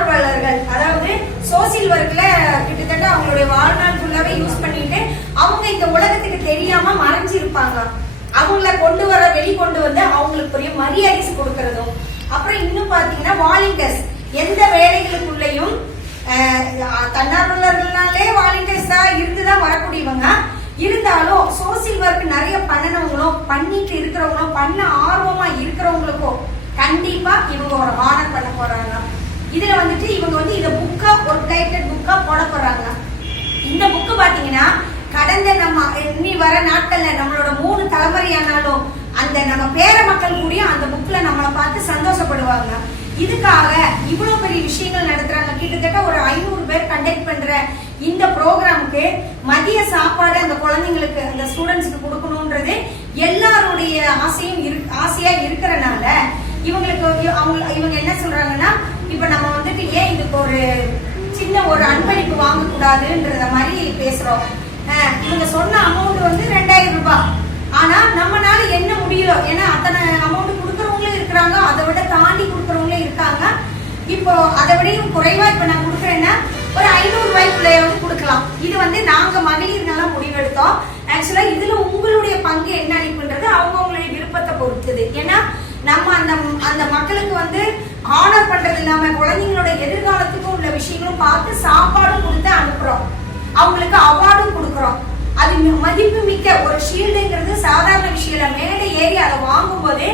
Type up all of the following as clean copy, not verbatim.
தன்னார்வலர்கள், அதாவது சோசியல் ஒர்க்ல கிட்டத்தட்ட அவங்களுடைய வாழ்நாள் ஃபுல்லாவே யூஸ் பண்ணிட்டு அவங்க இந்த உலகத்துக்கு தெரியாம மறைஞ்சிருப்பாங்க. அவங்கள கொண்டு வர வெளிக்கொண்டு வந்து அவங்களுக்கு பெரிய மரியாதை கொடுக்கறதும். அப்புறம் இன்னும் பாத்தீங்கன்னா வாலண்டியர்ஸ், எந்த வேலைகளுக்குள்ளயும் தன்னார்வலர்களாலே வாலண்டியர்ஸா இருந்துதான் வரக்கூடியவங்க. இருந்தாலும் சோசியல் ஒர்க் நிறைய பண்ணனவங்களும் பண்ணிட்டு இருக்கிறவங்களும் பண்ண ஆர்வமா இருக்கிறவங்களுக்கும் கண்டிப்பா இவங்க ஒரு ஆனர் பண்ண போறாங்க. இதுல வந்துட்டு இவங்க வந்து இத புக்கா ஒரு டைட்டட் புக்கா போட போறாங்க. இந்த புக்கு பாத்தீங்கன்னா கடந்த நம்ம இனி வர நாட்கள்ல நம்மளோட 3 தலைமுறையானாலும் அந்த நம்ம பேர மக்கள் கூடிய அந்த புக்ல நம்மளை பார்த்து சந்தோஷப்படுவாங்க. இதுக்காக இவ்வளவு பெரிய விஷயங்கள் நடத்துறாங்க. கிட்டத்தட்ட ஒரு 500 பேர் கண்டக்ட் பண்ற இந்த ப்ரோக்ராமுக்கு மதிய சாப்பாடு அந்த குழந்தைங்களுக்கு அந்த ஸ்டூடெண்ட்ஸ்க்கு கொடுக்கணும்ன்றது எல்லாருடைய ஆசையா இருக்கிறனால இவங்க என்ன சொல்றாங்கன்னா, இப்ப நம்ம வந்துட்டு ஏன் இதுக்கு ஒரு சின்ன ஒரு அன்பளிப்பு வாங்க கூடாதுன்றத மாதிரி பேசுறோம். இவங்க சொன்ன அமௌண்ட் வந்து 2000 ரூபாய். ஆனா நம்மளால என்ன முடியல, ஏன்னா அத்தனை அமௌண்ட் கொடுக்கறவங்களும் இருக்கிறாங்க, அதை விட தாண்டி கொடுக்கறவங்களும் இருக்காங்க. இப்போ அதை விடையும் குறைவா இப்ப நான் கொடுக்குறேன்னா ஒரு 500 ரூபாய்க்குள்ள வந்து கொடுக்கலாம். இது வந்து நாங்க மகளிர்னால முடிவெடுத்தோம். ஆக்சுவலா இதுல உங்களுடைய பங்கு என்ன அளிப்புன்றது அவங்களுடைய விருப்பத்தை பொறுத்தது. ஏன்னா நம்ம அந்த மக்களுக்கு வந்து ஆனர் பண்றது இல்லாம குழந்தைங்களோட எதிர்காலத்துக்கும் உள்ள விஷயங்களும் பார்த்து சாப்பாடும் கொடுத்து அனுப்புறோம், அவங்களுக்கு அவார்டும் கொடுக்குறோம். அது மதிப்பு மிக்க ஒரு ஷீல்டுங்கிறது சாதாரண விஷயம். மேடை ஏறி அதை வாங்கும் போதே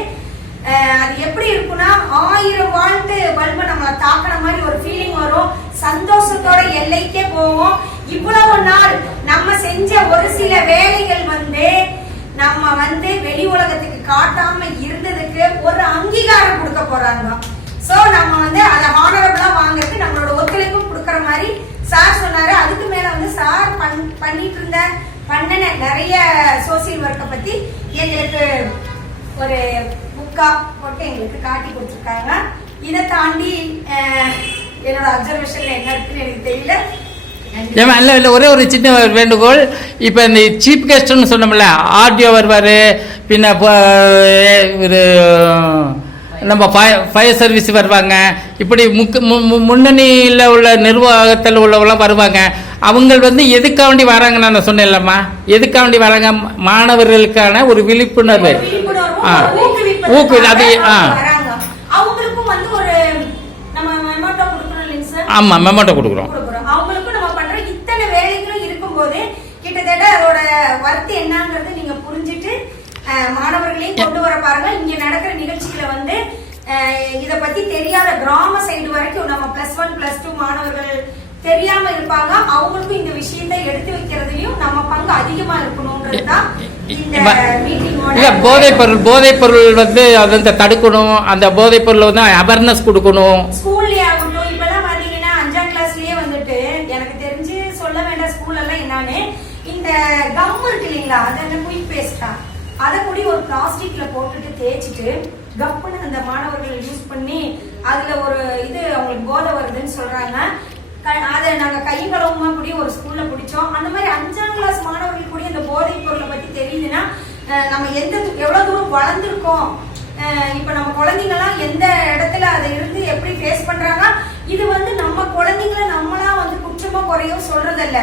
அது எப்படி இருக்குன்னா 1000 வால்ட் பல்பை நம்மளை தாக்கின மாதிரி ஒரு ஃபீலிங் வரும். சந்தோஷத்தோட எல்லைக்கே போவோம். இவ்வளவு நாள் நம்ம செஞ்ச ஒரு சில வேலைகள் வந்து நம்ம வந்து வெளி உலகத்துக்கு காட்டாம இருந்ததுக்கு ஒரு அங்கீகாரம் கொடுக்க போறாங்க. சோ நம்ம வந்து அதை ஹானரபிளா வாங்குறதுக்கு நம்மளோட ஒத்துழைப்பும் கொடுக்கற மாதிரி சார் சொன்னாரு. அதுக்கு மேல வந்து சார் பண்ணிட்டு இருந்த பண்ணன நிறைய சோசியல் ஒர்க்கை பத்தி எங்களுக்கு ஒரு புக்கா போட்டு எங்களுக்கு காட்டி கொடுத்துருக்காங்க. இதை தாண்டி என்னோட அப்சர்வேஷன்ல என்ன இருக்குன்னு எனக்கு தெரியல. இல்லை ஒரே ஒரு சின்ன வேண்டுகோள். இப்போ இந்த சீஃப் கெஸ்ட்னு சொன்னோம்ல, ஆர்டிஓ வருவார், பின்ன ஒரு நம்ம ஃபயர் சர்வீஸ் வருவாங்க, இப்படி முன்னணியில் உள்ள நிர்வாகத்தில் உள்ளவங்களாம் வருவாங்க. அவங்க வந்து எதுக்காண்டி வராங்க நான் சொன்னேன்லம்மா, எதுக்காண்டி வராங்க, மாணவர்களுக்கான ஒரு விழிப்புணர்வு அது ஆமாம் மெமோட்டோ கொடுக்குறோம். அவங்களுக்கும் நம்ம பண்ற இத்தனை வேலைகளும் இருக்கும்போது கிட்டத்தட்ட அதோட வர்த்து என்னங்கிறது நீங்க புரிஞ்சுட்டு மாணவர்களையும் கொண்டு வர பாருங்க. இங்க நடக்கிற நிகழ்ச்சிகளை வந்து இத பத்தி தெரியாத கிராம சைடு வரைக்கும் நம்ம +1 +2 மாணவர்கள் தெரியாம இருப்பாங்க. அவங்களுக்கும் இந்த விஷயத்தை எடுத்து வைக்கிறதுலயும் நம்ம பங்கு அதிகமா இருக்கணும்ன்றதுதான் இந்த மீட்டிங்கோட. போதைப் பொருள் வந்து அதை தடுக்கணும், அந்த போதைப் பொருள் வந்து அவேர்னஸ் கொடுக்கணும். ஸ்கூல்லயே ஆகட்டும், இப்பெல்லாம் பாத்தீங்கன்னா 5ஆம் கிளாஸ்லயே வந்துட்டு எனக்கு தெரிஞ்சு சொல்ல வேண்டாம் ஸ்கூல் எல்லாம் என்னன்னு, இந்த கம் இருக்கு இல்லைங்களா, அது என்ன குயிக் பேஸ்டா, அதை கூடி ஒரு பிளாஸ்டிக்ல போட்டுட்டு தேய்ச்சிட்டு கப்புன்னு அந்த மாணவர்கள் யூஸ் பண்ணி அதுல ஒரு இது அவங்களுக்கு போதை வருதுன்னு சொல்றாங்க. அதை நாங்க கைகளவுமா கூடி ஒரு ஸ்கூல்ல பிடிச்சோம். அந்த மாதிரி 5ஆம் கிளாஸ் மாணவர்கள் கூட இந்த போதைப் பொருளை பத்தி தெரியுதுன்னா நம்ம எவ்வளவு தூரம் வளர்ந்துருக்கோம். இப்ப நம்ம குழந்தைங்கலாம் எந்த இடத்துல அதை இருந்து எப்படி ஃபேஸ் பண்றாங்க. இது வந்து நம்ம குழந்தைங்களை நம்மளா வந்து குற்றமா குறையோ சொல்றதில்ல,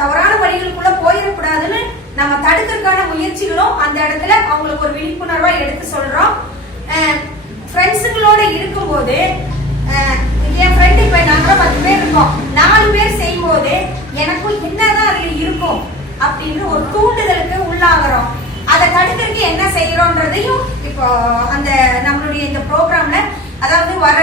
தவறான வழிகளுக்குள்ள போயிடக்கூடாதுன்னு நம்ம தடுக்கிறதுக்கான முயற்சிகளும் அந்த இடத்துல அவங்களுக்கு ஒரு விழிப்புணர்வா எடுத்து சொல்றோம். ஃப்ரெண்ட்ஸுங்களோட இருக்கும்போது என் ஃப்ரெண்ட் இப்ப நாங்க 10 பேர் இருக்கோம், 4 பேர் செய்யும் போது எனக்கும் என்னதான் அதுல இருக்கும் அப்படின்னு ஒரு தூண்டுதலுக்கு உள்ளாகிறோம். அதை தடுக்கிறதுக்கு என்ன செய்யறோம்ன்றதையும் இப்போ அந்த நம்மளுடைய இந்த ப்ரோக்ராம்ல, அதாவது வர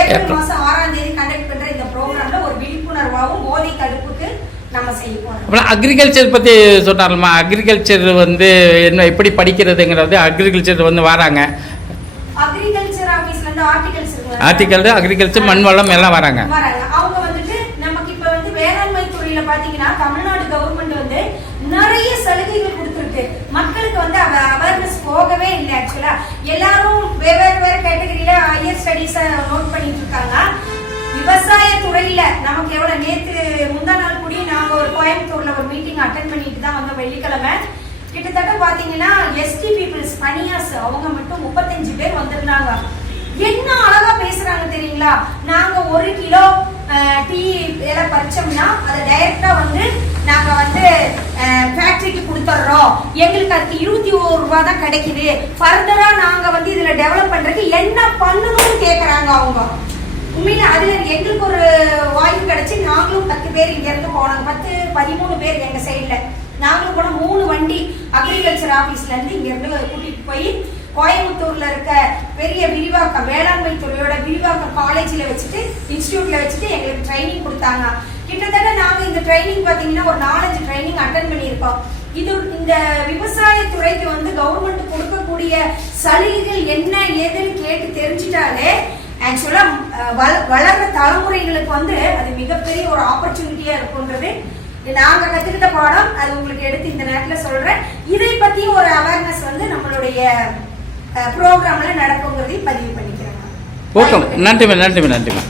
ஏப்ரல் மாசம் 6ஆம் தேதி கண்டக்ட் பண்ற இந்த ப்ரோக்ராம்ல ஒரு விழிப்புணர்வாகவும் போதை தடுப்புக்கு நம்ம செய்வோம். அக்ரிகல்ச்சர் பத்தி சொன்னார்மா, அக்ரிகல்ச்சர் வந்து என்ன எப்படி படிக்கிறதுங்கிறது, அக்ரிகல்ச்சர் வந்து வராங்க, அக்ரிகல்ச்சர் ஆபீஸ்ல இருந்து அக்ரிகல்ச்சர் மண் வளம் எல்லாம் வராங்க. அவங்க வந்துட்டு நமக்கு இப்ப வந்து வேளாண்மை துறையில பாத்தீங்கன்னா தமிழ்நாடு கவர்மெண்ட் வந்து நிறைய சலுகைகள் கொடுத்துருக்கு. மக்களுக்கு வந்து அவேர்னஸ் போகவே இல்லை. ஆக்சுவலா எல்லாரும் வேற கேட்டகரியில ஹையர் ஸ்டடீஸ நோட் பண்ணிட்டு இருக்காங்க. விவசாய துறையில நமக்கு எவ்வளவு நேத்து முந்தா நாள் கூடி நாங்க ஒரு கோயம்புத்தூர்ல ஒரு மீட்டிங் அட்டென்ட் பண்ணிட்டு தான் வந்த வெள்ளிக்கிழமை. கிட்டத்தட்ட பாத்தீங்கன்னா எஸ்டி பீப்புள்ஸ் பனியாஸ் அவங்க மட்டும் 35 பேர் வந்திருந்தாங்க. என்ன அழகா பேசுறாங்க தெரியுங்க. கொடுக்குறோம், எங்களுக்கு அதுக்கு 21 ரூபாய் தான் கிடைக்குது, ஃபர்தரா நாங்க வந்து இதுல டெவலப் பண்றதுக்கு என்ன பண்ணணும்னு கேக்குறாங்க அவங்க. உண்மையில அது எங்களுக்கு ஒரு வாய்ப்பு கிடைச்சு நாங்களும் 10 பேர் இங்க இருந்து போனோம். 10-13 பேர் எங்க சைட்ல நாங்களும் போன 3 வண்டி அக்ரிகல்ச்சர் ஆபீஸ்ல இருந்து இங்க இருந்து கூட்டிட்டு போய் கோயம்புத்தூர்ல இருக்க பெரிய விரிவாக்கம் வேளாண்மை துறையோட விரிவாக்கம் காலேஜ்ல வச்சுட்டு இன்ஸ்டிடியூட்ல வச்சுட்டு எங்களுக்கு ட்ரைனிங் கொடுத்தாங்க. கிட்டத்தட்ட நாங்க இந்த ட்ரைனிங் பாத்தீங்கன்னா ஒரு 4-5 ட்ரைனிங் அட்டென்ட் பண்ணியிருக்கோம். இது இந்த விவசாய துறைக்கு வந்து கவர்மெண்ட் கொடுக்கக்கூடிய சலுகைகள் என்ன ஏதுன்னு கேட்டு தெரிஞ்சிட்டாலே ஆக்சுவலா வளர்ற தலைமுறைகளுக்கு வந்து அது மிகப்பெரிய ஒரு ஆப்பர்ச்சுனிட்டியா இருக்கும்ன்றது நாங்க கத்துக்கிட்ட பாடம். அது உங்களுக்கு எடுத்து இந்த நேரத்துல சொல்றேன். இதை பத்தியும் ஒரு அவேர்னஸ் வந்து நம்மளுடைய ப்ரோக்ராம்ல நடக்குங்கிறதையும் பதிவு பண்ணிக்கிறேன். ஓகே, நன்றிமா.